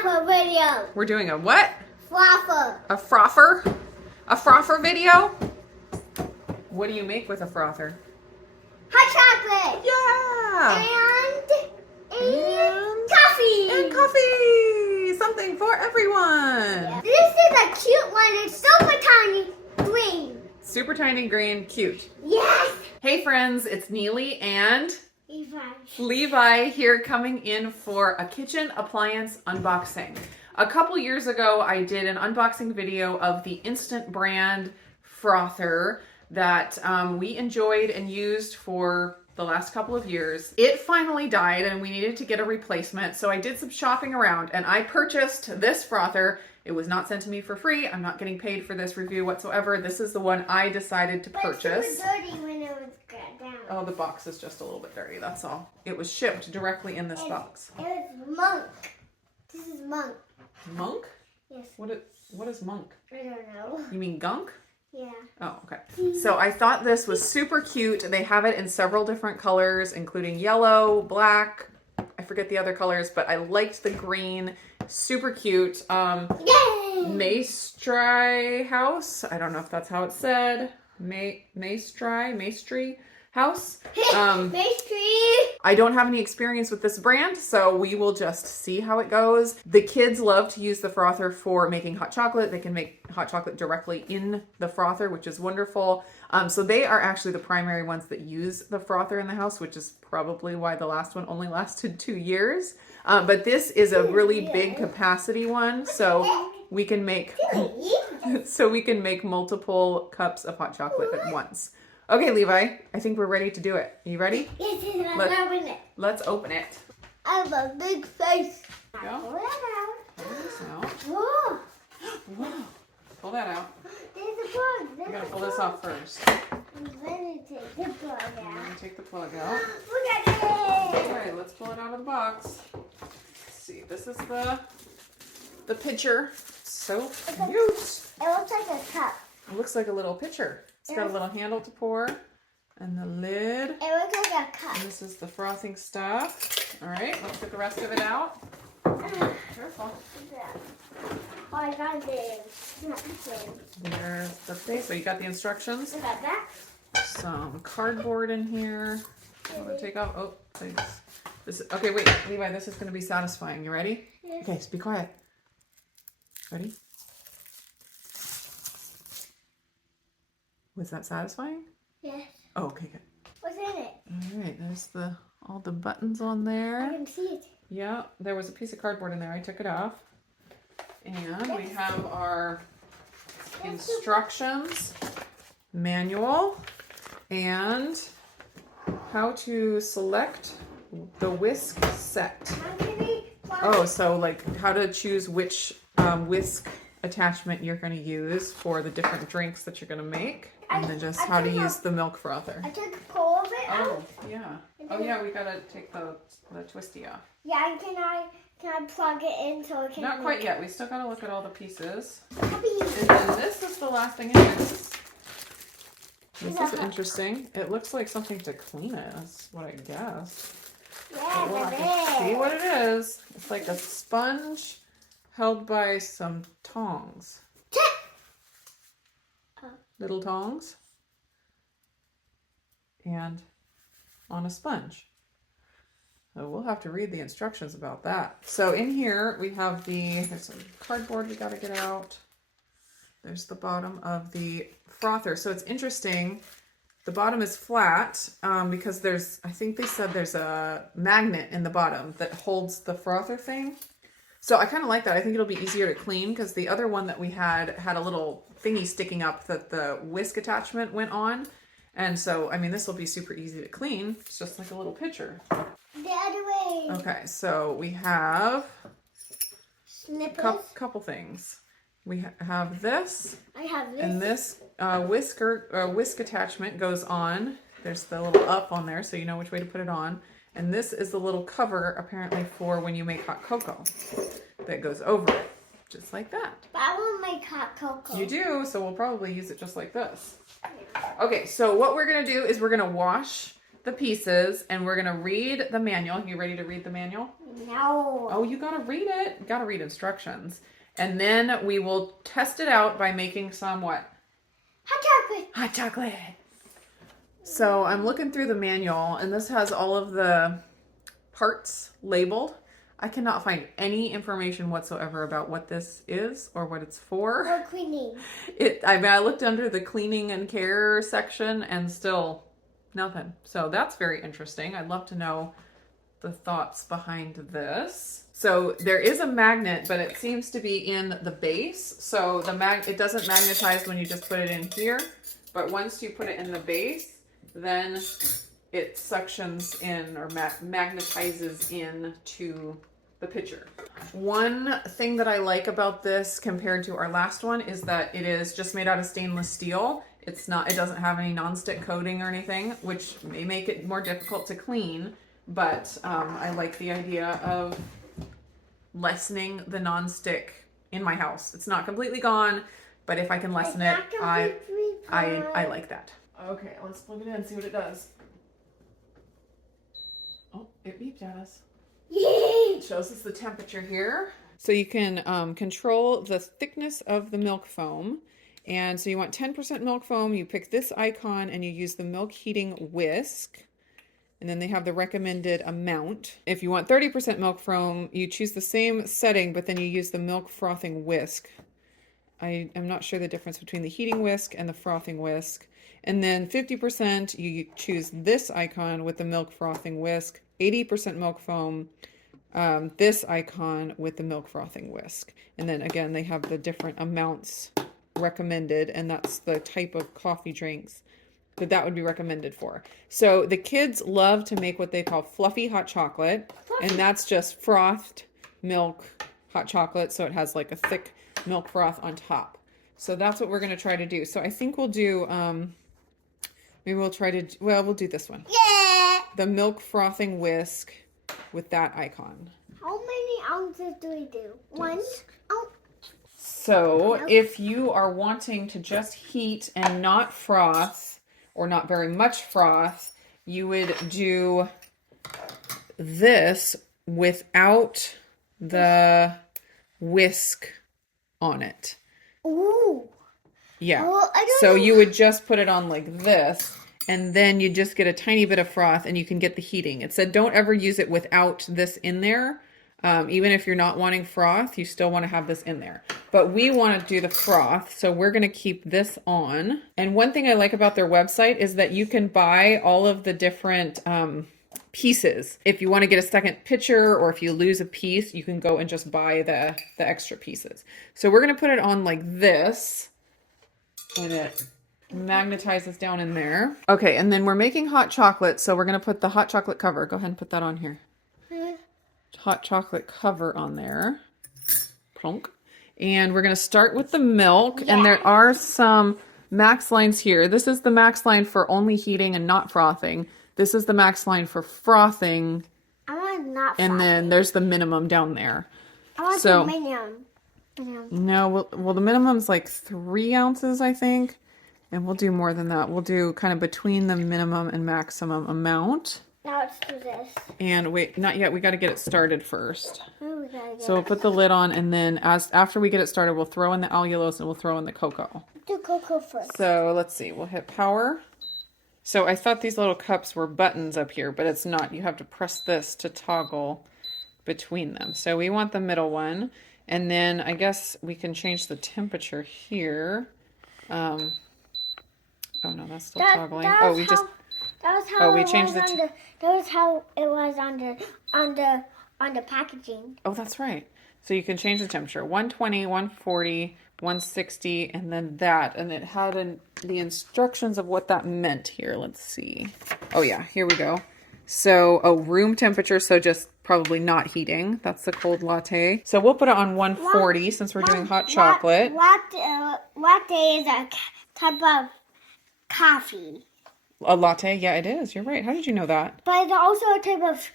frother video. We're doing a what? Frother. A frother? A frother video? What do you make with a frother? Hot chocolate. Yeah. And coffee. And coffee. Something for everyone. Yeah. This is a cute one. It's super tiny green. Super tiny green, cute. Yes. Hey friends, it's Nili and Levi. Levi here, coming in for a kitchen appliance unboxing. A couple years ago, I did an unboxing video of the instant brand Frother that we enjoyed and used for the last couple of years. It finally died and we needed to get a replacement, so I did some shopping around and I purchased this frother. It was not sent to me for free. I'm not getting paid for this review whatsoever. This is the one I decided to purchase. It was dirty when it was down. Oh, the box is just a little bit dirty, that's all. It was shipped directly in this box. It was monk. This is monk. Monk? Yes. What is monk? I don't know. You mean gunk? Yeah. Oh, okay. So I thought this was super cute. They have it in several different colors, including yellow, black, I forget the other colors, but I liked the green. Super cute. Yay! Maestri house. I don't know if that's how it's said. Maestri house. Maestri. I don't have any experience with this brand, so we will just see how it goes. The kids love to use the frother for making hot chocolate. They can make hot chocolate directly in the frother, which is wonderful. So they are actually the primary ones that use the frother in the house, which is probably why the last one only lasted 2 years. But this is a really big capacity one, so we can make multiple cups of hot chocolate at once. Okay, Levi, I think we're ready to do it. Are you ready? Yes, let's open it. Let's open it. I have a big face. Go. Pull that Pull this out. out. Whoa. Wow. Pull that out. There's a plug. You gotta pull this off first. I'm going to take the plug I'm out. gonna take the plug out. Look at it. Okay, let's pull it out of the box. Let's see, this is the pitcher. So cute. It looks like a cup. It looks like a little pitcher. It's got a little handle to pour and the lid. It looks like a cup. And this is the frothing stuff. All right, let's get the rest of it out. Careful. Oh, I got it. There's the face. So you got the instructions. I got that. Some cardboard in here. I'm gonna take off. Oh, thanks. This is, okay, wait, Levi, this is gonna be satisfying. You ready? Yes. Okay, so be quiet. Ready? Was that satisfying? Yes. Oh, okay, good. What's in it? All right, there's all the buttons on I there. can see it. Yeah, there was a piece of cardboard in there. I took it off. And we have our instructions, manual, and how to select the whisk set. How can we Oh, so like how to choose which whisk attachment you're going to use for the different drinks that you're going to make. And then just how to use the milk frother. I took the pull of it Oh, out. yeah. Oh, yeah, we got to take the twisty off. Yeah, and can I plug it in so it can Not quite yet. We still got to look at all the pieces. Happy. And then this is the last thing in here. This is interesting. It looks like something to clean it. That's what I guess. Yeah, We'll have it to see is. what it is. It's like a sponge held by some tongs. Little tongs. And on a sponge. So we'll have to read the instructions about that. So in here we have there's some cardboard we got to get out. There's the bottom of the frother. So it's interesting. The bottom is flat because I think they said there's a magnet in the bottom that holds the frother thing. So I kind of like that. I think it'll be easier to clean because the other one that we had a little thingy sticking up that the whisk attachment went on. And so, I mean, this will be super easy to clean. It's just like a little pitcher. The other way. Okay, so we have Slippers. couple things. We have this. I have this. And this whisk attachment goes on. There's the little up on there so you know which way to put it on. And this is the little cover apparently for when you make hot cocoa that goes over it. Just like that. But I want my hot cocoa. You do, so we'll probably use it just like this. Okay, so what we're going to do is we're going to wash the pieces and we're going to read the manual. You ready to read the manual? No. Oh, you gotta read it. You gotta read instructions. And then we will test it out by making some what? Hot chocolate. Hot chocolate. So I'm looking through the manual, and this has all of the parts labeled. I cannot find any information whatsoever about what this is or what it's for. Or cleaning. I looked under the cleaning and care section and still nothing. So that's very interesting. I'd love to know the thoughts behind this. So there is a magnet, but it seems to be in the base. So it doesn't magnetize when you just put it in here, but once you put it in the base, then it suctions in or magnetizes into the picture. One thing that I like about this compared to our last one is that it is just made out of stainless steel. It doesn't have any nonstick coating or anything, which may make it more difficult to clean, but I like the idea of lessening the nonstick in my house. It's not completely gone, but if I can lessen it, I like that. Okay, let's plug it in and see what it does. Oh, it beeped at us. It shows us the temperature here. So you can control the thickness of the milk foam. And so you want 10% milk foam, you pick this icon and you use the milk heating whisk. And then they have the recommended amount. If you want 30% milk foam, you choose the same setting, but then you use the milk frothing whisk. I am not sure the difference between the heating whisk and the frothing whisk. And then 50%, you choose this icon with the milk frothing whisk. 80% milk foam, this icon with the milk frothing whisk. And then again, they have the different amounts recommended, and that's the type of coffee drinks that would be recommended for. So the kids love to make what they call fluffy hot chocolate, and that's just frothed milk hot chocolate, so it has like a thick milk froth on top. So that's what we're going to try to do. So I think we'll do, maybe we'll try to, well, we'll do this one. Yeah. The milk frothing whisk with that icon. How many ounces do we do? One ounce. So if you are wanting to just heat and not froth, or not very much froth, you would do this without the whisk on it. Ooh. Yeah. Well, So you would just put it on like this, and then you just get a tiny bit of froth and you can get the heating. It said don't ever use it without this in there. Even if you're not wanting froth, you still want to have this in there. But we want to do the froth, so we're going to keep this on. And one thing I like about their website is that you can buy all of the different pieces. If you want to get a second pitcher, or if you lose a piece, you can go and just buy the extra pieces. So we're going to put it on like this, and it magnetizes down in there. Okay, and then we're making hot chocolate, so we're going to put the hot chocolate cover. Go ahead and put that on here. Hot chocolate cover on there. Plonk. And we're going to start with the milk. Yeah. And there are some max lines here. This is the max line for only heating and not frothing. This is the max line for frothing. I want not frothing. And then there's the minimum down there. I want the minimum. No, well, the minimum's like 3 ounces, I think. And we'll do more than that. We'll do kind of between the minimum and maximum amount. Now let's do this. And wait, not yet. We got to get it started first. So we'll put the lid on, and then after we get it started, we'll throw in the allulose and we'll throw in the cocoa. Do cocoa first. So let's see. We'll hit power. So I thought these little cups were buttons up here, but it's not. You have to press this to toggle between them. So we want the middle one. And then I guess we can change the temperature here. Oh no, that's still toggling. That was how we changed the that was how it was on the packaging. Oh, that's right. So you can change the temperature. 120, 140, 160, and then that. And it had the instructions of what that meant here. Let's see. Oh yeah, here we go. So room temperature, so just probably not heating. That's the cold latte. So we'll put it on 140 since we're doing hot chocolate. Latte is a type of coffee. A latte? Yeah, it is. You're right. How did you know that? But it's also a type of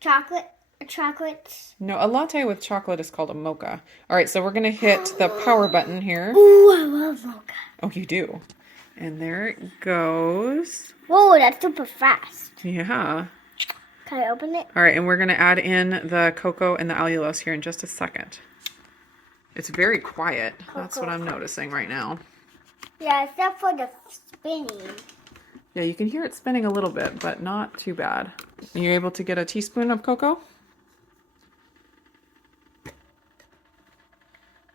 chocolate. No, a latte with chocolate is called a mocha. All right, so we're going to hit the power button here. Ooh, I love mocha. Oh, you do. And there it goes. Whoa, that's super fast. Yeah. Can I open it? All right, and we're going to add in the cocoa and the allulose here in just a second. It's very quiet. That's what I'm noticing right now. Yeah, except for the spinning. Yeah, you can hear it spinning a little bit, but not too bad. Are you able to get a teaspoon of cocoa?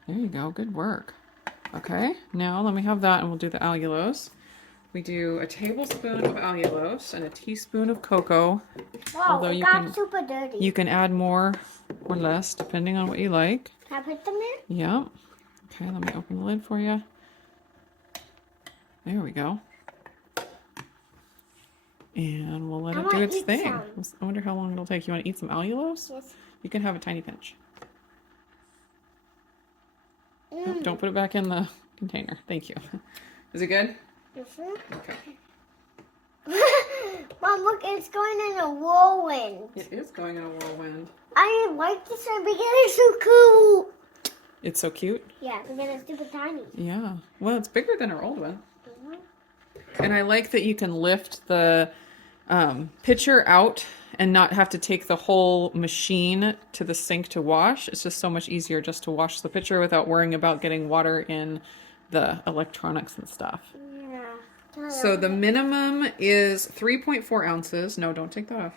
There you go. Good work. Okay, now let me have that and we'll do the allulose. We do a tablespoon of allulose and a teaspoon of cocoa. Wow, Although it you got can, super dirty. you can add more or less depending on what you like. Can I put them in? Yeah. Okay, let me open the lid for you. There we go. And we'll let it do its thing. I wonder how long it'll take. You want to eat some allulose? Yes. You can have a tiny pinch. Oh, don't put it back in the container. Thank you. Is it good? Okay. Mom, look, it's going in a whirlwind. It is going in a whirlwind. I didn't like this one because it's so cool. It's so cute. Yeah, because it's super tiny. Yeah. Well, it's bigger than our old one. And I like that you can lift the pitcher out and not have to take the whole machine to the sink to wash. It's just so much easier just to wash the pitcher without worrying about getting water in the electronics and stuff. Yeah. So the minimum is 3.4 ounces. No, don't take that off.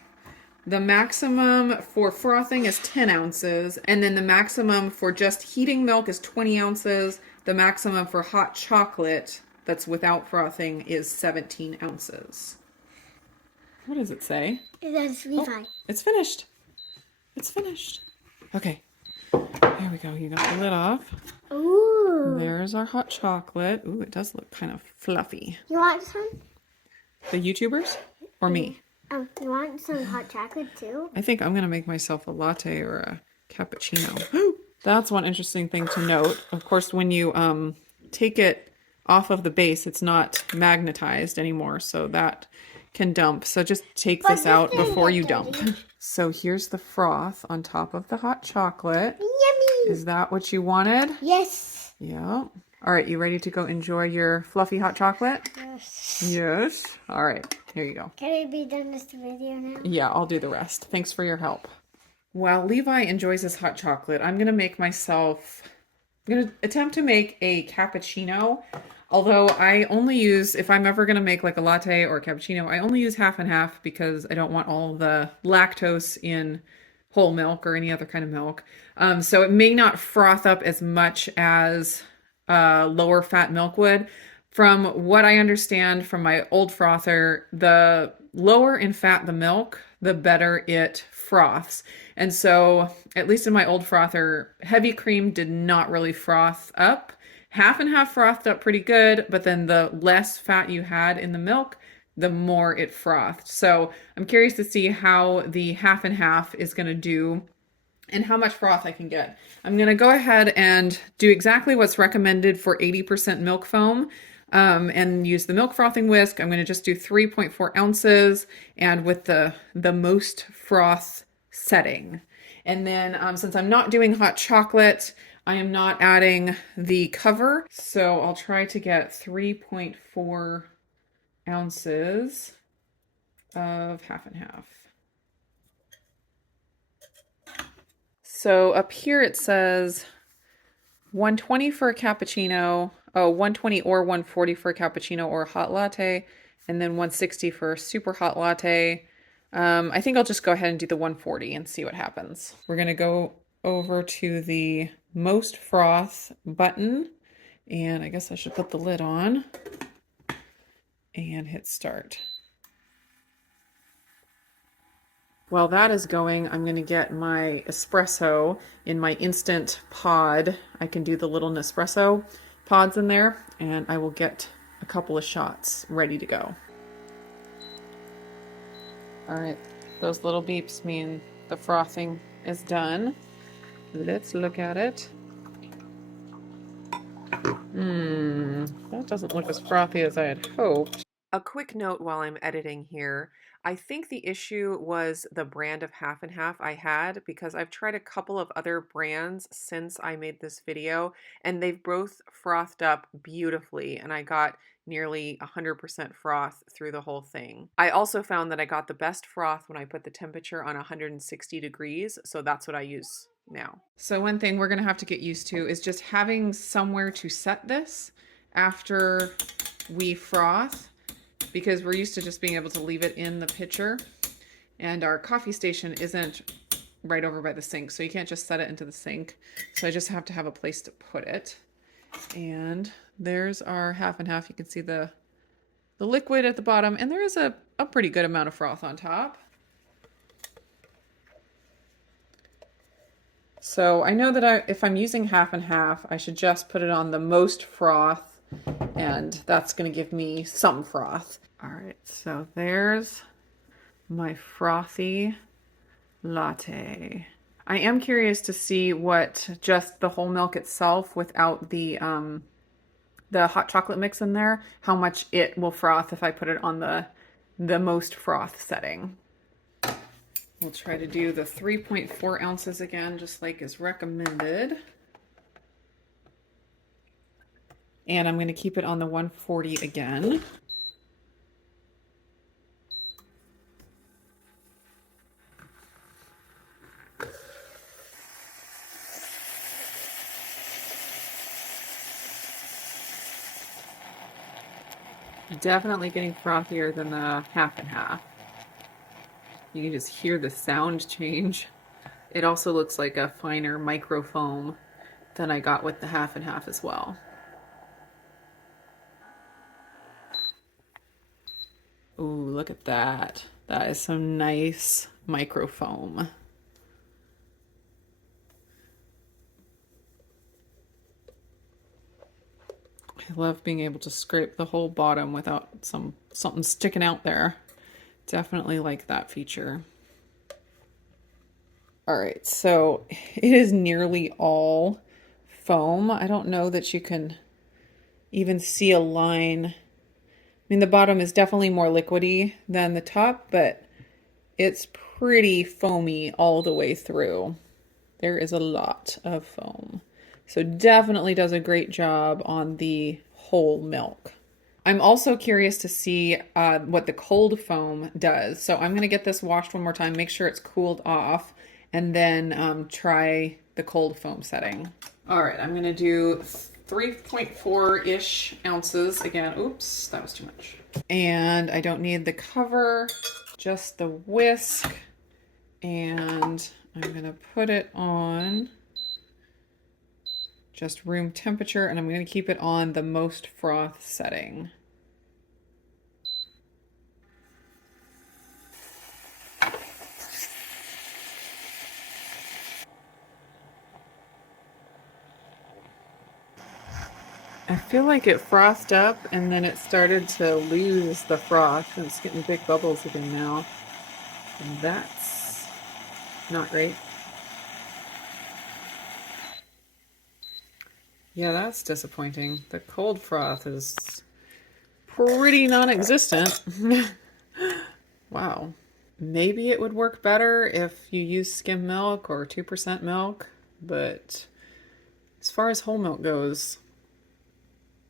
The maximum for frothing is 10 ounces. And then the maximum for just heating milk is 20 ounces. The maximum for hot chocolate that's without frothing is 17 ounces. What does it say? It says Levi. Oh, it's finished. It's finished. Okay. There we go. You got the lid off. Ooh. There's our hot chocolate. Ooh, it does look kind of fluffy. You want some? The YouTubers? Or me? You want some hot chocolate too? I think I'm going to make myself a latte or a cappuccino. That's one interesting thing to note. Of course, when you take it off of the base, it's not magnetized anymore, so that can dump. So just take this out before you dump. So here's the froth on top of the hot chocolate. Yummy! Is that what you wanted? Yes. Yeah. All right, you ready to go enjoy your fluffy hot chocolate? Yes. Yes. All right, here you go. Can it be done this video now? Yeah, I'll do the rest. Thanks for your help. While Levi enjoys his hot chocolate, I'm going to attempt to make a cappuccino. Although I only use, if I'm ever going to make like a latte or a cappuccino, I only use half and half because I don't want all the lactose in whole milk or any other kind of milk. So it may not froth up as much as lower fat milk would. From what I understand from my old frother, the lower in fat the milk, the better it froths. And so, at least in my old frother, heavy cream did not really froth up. Half and half frothed up pretty good, but then the less fat you had in the milk, the more it frothed. So I'm curious to see how the half and half is going to do and how much froth I can get. I'm going to go ahead and do exactly what's recommended for 80% milk foam. And use the milk frothing whisk. I'm going to just do 3.4 ounces and with the most froth setting. And then since I'm not doing hot chocolate, I am not adding the cover. So I'll try to get 3.4 ounces of half and half. So up here it says 120 for a cappuccino. Oh, 120 or 140 for a cappuccino or a hot latte, and then 160 for a super hot latte. I think I'll just go ahead and do the 140 and see what happens. We're going to go over to the most froth button, and I guess I should put the lid on and hit start. While that is going, I'm going to get my espresso in my instant pod. I can do the little Nespresso pods in there, and I will get a couple of shots ready to go. All right, those little beeps mean the frothing is done. Let's look at it. That doesn't look as frothy as I had hoped. A quick note while I'm editing here. I think the issue was the brand of half and half I had, because I've tried a couple of other brands since I made this video and they've both frothed up beautifully, and I got nearly 100% froth through the whole thing. I also found that I got the best froth when I put the temperature on 160 degrees, so that's what I use now. So one thing we're gonna have to get used to is just having somewhere to set this after we froth, because we're used to just being able to leave it in the pitcher, and our coffee station isn't right over by the sink, so you can't just set it into the sink. So I just have to have a place to put it. And there's our half and half. You can see the liquid at the bottom, and there is a pretty good amount of froth on top. So I know that if I'm using half and half, I should just put it on the most froth, and that's going to give me some froth. All right, so there's my frothy latte. I am curious to see what just the whole milk itself without the hot chocolate mix in there, how much it will froth if I put it on the most froth setting. We'll try to do the 3.4 ounces again, just like is recommended. And I'm going to keep it on the 140 again. Definitely getting frothier than the half and half. You can just hear the sound change. It also looks like a finer micro foam than I got with the half and half as well. Ooh, look at that. That is some nice micro foam. I love being able to scrape the whole bottom without something sticking out there. Definitely like that feature. All right, so it is nearly all foam. I don't know that you can even see a line. I mean, the bottom is definitely more liquidy than the top, but it's pretty foamy all the way through. There is a lot of foam. So definitely does a great job on the whole milk. I'm also curious to see what the cold foam does. So I'm going to get this washed one more time, make sure it's cooled off, and then try the cold foam setting. All right, I'm going to do 3.4-ish ounces again. Oops, that was too much. And I don't need the cover, just the whisk. And I'm going to put it on just room temperature, and I'm going to keep it on the most froth setting. I feel like it frothed up and then it started to lose the froth, and it's getting big bubbles again now. And that's not great. Yeah, that's disappointing. The cold froth is pretty non-existent. Wow. Maybe it would work better if you use skim milk or 2% milk, but as far as whole milk goes,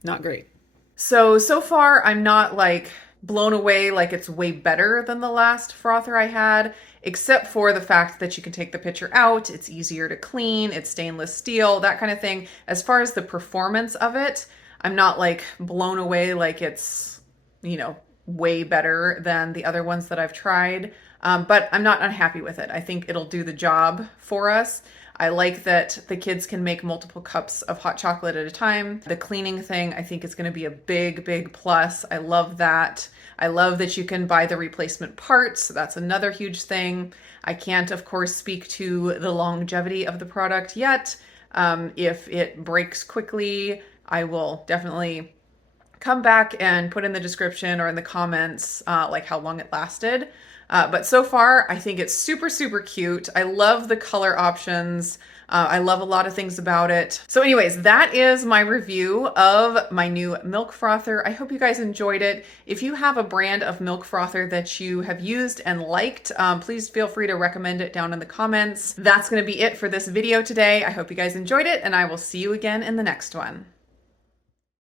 not great. So far I'm not like blown away like it's way better than the last frother I had, except for the fact that you can take the pitcher out, it's easier to clean, it's stainless steel, that kind of thing. As far as the performance of it, I'm not like blown away like it's, you know, way better than the other ones that I've tried, but I'm not unhappy with it. I think it'll do the job for us. I like that the kids can make multiple cups of hot chocolate at a time. The cleaning thing, I think, is going to be a big, big plus. I love that. I love that you can buy the replacement parts. That's another huge thing. I can't, of course, speak to the longevity of the product yet. If it breaks quickly, I will definitely come back and put in the description or in the comments like how long it lasted. But so far, I think it's super, super cute. I love the color options. I love a lot of things about it. So anyways, that is my review of my new milk frother. I hope you guys enjoyed it. If you have a brand of milk frother that you have used and liked, please feel free to recommend it down in the comments. That's going to be it for this video today. I hope you guys enjoyed it, and I will see you again in the next one.